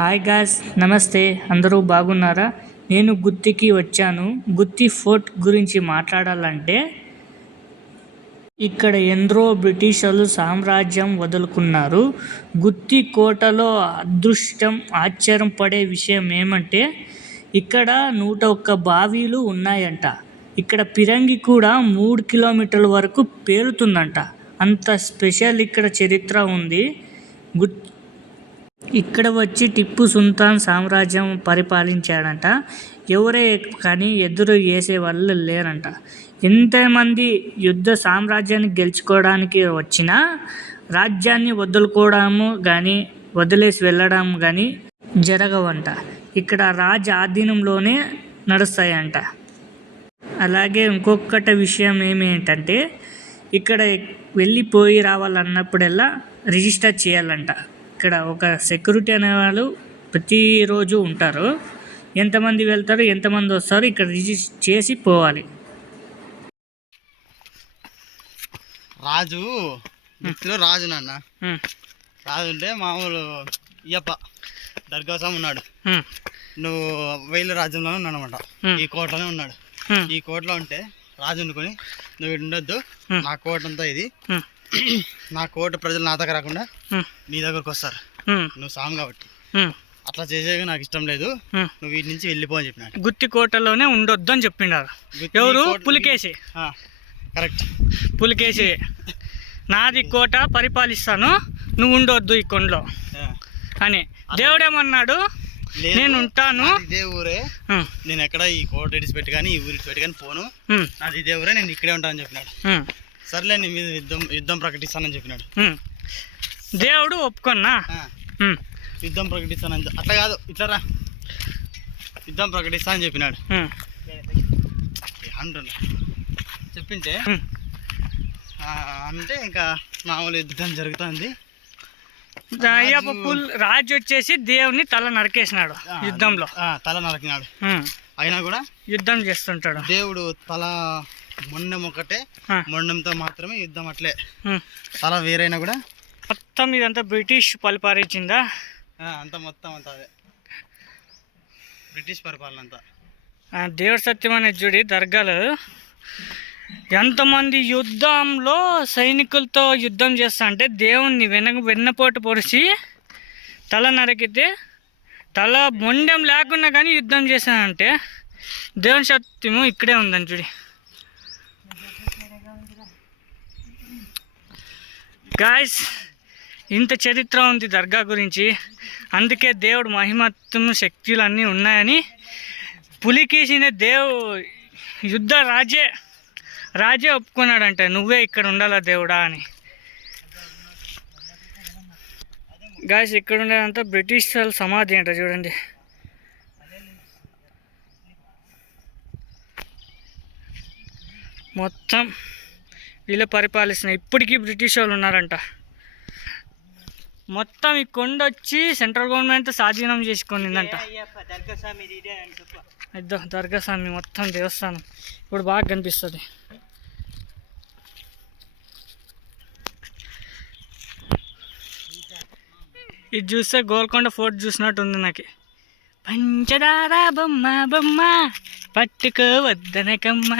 Hi gas నమస్తే. అందరూ బాగున్నారా? నేను గుత్తికి వచ్చాను. గుత్తి ఫోర్ట్ గురించి మాట్లాడాలంటే ఇక్కడ ఎందరో బ్రిటిషర్లు సామ్రాజ్యం వదులుకున్నారు. గుత్తి కోటలో అదృష్టం ఆశ్చర్యం పడే విషయం ఏమంటే ఇక్కడ నూట ఒక్క బావిలు ఉన్నాయంట. ఇక్కడ పిరంగి కూడా మూడు కిలోమీటర్ల వరకు పేరుతుందంట అంత స్పెషల్ ఇక్కడ చరిత్ర ఉంది. గుత్ ఇక్కడ వచ్చి టిప్పు సుల్తాన్ సామ్రాజ్యం పరిపాలించాడంట. ఎవరే కానీ ఎదురు వేసే వాళ్ళు లేరంట. ఎంతమంది యుద్ధ సామ్రాజ్యాన్ని గెలుచుకోవడానికి వచ్చినా రాజ్యాన్ని వదులుకోవడము కానీ వదిలేసి వెళ్ళడం కానీ జరగవంట. ఇక్కడ రాజ ఆధీనంలోనే నడుస్తాయంట. అలాగే ఇంకొకటి విషయం ఏమేంటంటే ఇక్కడ వెళ్ళిపోయి రావాలన్నప్పుడల్లా రిజిస్టర్ చేయాలంట. ఇక్కడ ఒక సెక్యూరిటీ అనేవాళ్ళు ప్రతిరోజు ఉంటారు. ఎంతమంది వెళ్తారు ఎంతమంది వస్తారు ఇక్కడ రిజిస్టర్ చేసి పోవాలి. రాజు రాజు నాన్న. రాజు ఉంటే మామూలు ఇయ్యప్ప దర్గాసం ఉన్నాడు. నువ్వు వేలు రాజ్యంలోనే ఉన్నాడు అనమాట. ఈ కోటలోనే ఉన్నాడు. ఈ కోటలో ఉంటే రాజు అనుకొని నువ్వు ఉండొద్దు. నా కోట అంతా ఇది నా కోట ప్రజలు నా దగ్గర రాకుండా నీ దగ్గరకు వస్తారు. నువ్వు సాము కాబట్టి. అట్లా చేసేది నాకు ఇష్టం లేదు. నువ్వు వీటి నుంచి వెళ్ళిపో అని చెప్పినాడు. గుత్తి కోటలోనే ఉండొద్దు అని చెప్పిండారు గుత్తి ఎవరు? పులికేసి కరెక్ట్. పులికేసి నాది కోట పరిపాలిస్తాను. నువ్వు ఉండొద్దు ఈ కొండలో. అని. దేవుడేమన్నాడు? నేను ఉంటాను. ఇదే ఊరే. నేను ఎక్కడ ఈ కోట ఇడిచి పెట్టి కానీ ఈ ఊరికి పెట్టి కానీ పోను. నాది ఇదే ఊరే నేను ఇక్కడే ఉంటానని చెప్పినాడు. హ్మ్, సర్లే నీ మీద యుద్ధం యుద్ధం ప్రకటిస్తానని చెప్పినాడు. దేవుడు ఒప్పుకున్నా? యుద్ధం ప్రకటిస్తానని అట్లా కాదు ఇట్లా రా. యుద్ధం ప్రకటిస్తా అని చెప్పినాడు. అంటున్నా చెప్పింటే? అంటే ఇంకా మామూలు యుద్ధం జరుగుతుంది. అయ్యప్ప పుల్ రాజు వచ్చేసి దేవుని తల నరికేసినాడు యుద్ధంలో. తల నరికినాడు. అయినా కూడా యుద్ధం చేస్తుంటాడు. దేవుడు తల మొండం ఒకటే మొండంతో మాత్రమే యుద్ధం అట్లే. తల వేరైనా కూడా? మొత్తం ఇదంతా బ్రిటిష్ పరిపాలించిందా? అంతా మొత్తం అంతా అదే. బ్రిటిష్ పరిపాలన అంతా దేవుడి సత్యం అనే చూడి దర్గాలు ఎంతమంది యుద్ధంలో సైనికులతో యుద్ధం చేస్తా అంటే దేవుణ్ణి వెనక వెన్నపోటు పొడిచి తల నరికితే తల మొండెం లేకుండా కానీ యుద్ధం చేశానంటే దేవుని సత్యము ఇక్కడే ఉందని చూడి. గాయస్ ఇంత చరిత్ర ఉంది దర్గా గురించి. అందుకే దేవుడు మహిమత్వం శక్తులు అన్నీ ఉన్నాయని పులికేసిన దేవు యుద్ధ రాజే రాజే ఒప్పుకున్నాడంట నువ్వే ఇక్కడ ఉండాలా దేవుడా? అని. గాయస్ ఇక్కడ ఉండేదంతా బ్రిటిష్ వాళ్ళ సమాధి అంట చూడండి. మొత్తం వీళ్ళే పరిపాలిస్తున్నారు ఇప్పటికీ బ్రిటిష్ వాళ్ళు ఉన్నారంట. మొత్తం ఈ కొండ వచ్చి సెంట్రల్ గవర్నమెంట్ స్వాధీనం చేసుకునిందంట ఇద్దో దర్గా స్వామి మొత్తం దేవస్థానం. ఇప్పుడు బాగా కనిపిస్తుంది. ఇది చూస్తే గోల్కొండ ఫోర్ట్ చూసినట్టు ఉంది నాకు. పంచదార బొమ్మ బొమ్మ పట్టుకోవద్దనకమ్మ